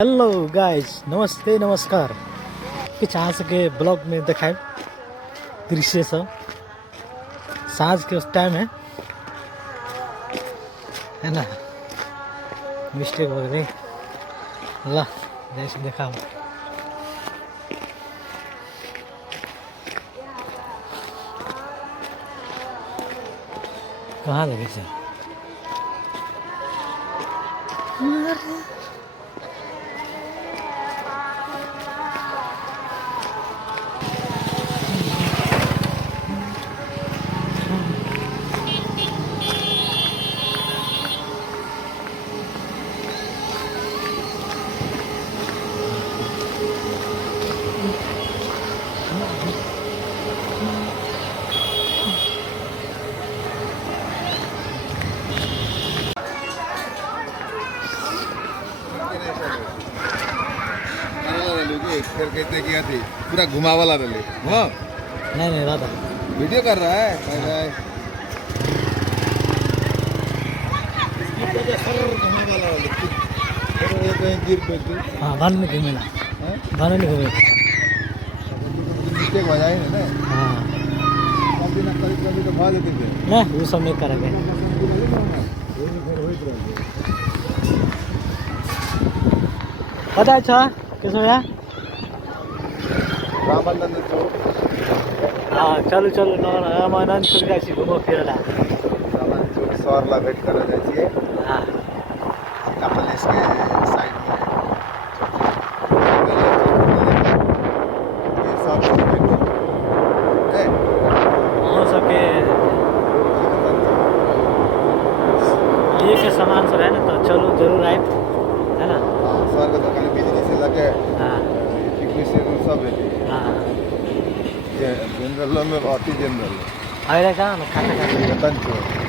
Hello guys, नमस्ते नमस्कार। कुछ आज के ब्लॉग में दिखाए दृश्य सब साँझ के उस टाइम है ना। मिस्टेक हो गई ला जैसे देखा कहाँ लगे से फिर कहते क्या थी पूरा घुमा वाला रहे हाँ नहीं दादा वीडियो कर रहा है बाय बाय घुमा वाला रहे फिर वो कहीं गिर पे थी हाँ भान में घूमेला भान में घूमे मिस्टेक हो जाए ना हाँ कभी ना कभी तो भाग देते थे ना वो सब नहीं करेंगे। पता है छा किस में है रामानंद तो हाँ चलो चलो रामानंद चल जाए घूमो फिरला रामानंद चौक सौरला भेंट करा जाए हाँ आपका पैलेस के साइड में ये सब है हो सके लिए के सामान सब है ना तो चलो जरूर आए है ना। हाँ स्वर्ग तो कहीं बिजली से लगे हाँ पिकनिक से सब है हाँ जनरल में बहुत ही जनरल अरे कहाँ ना खाता खाता रतन चौक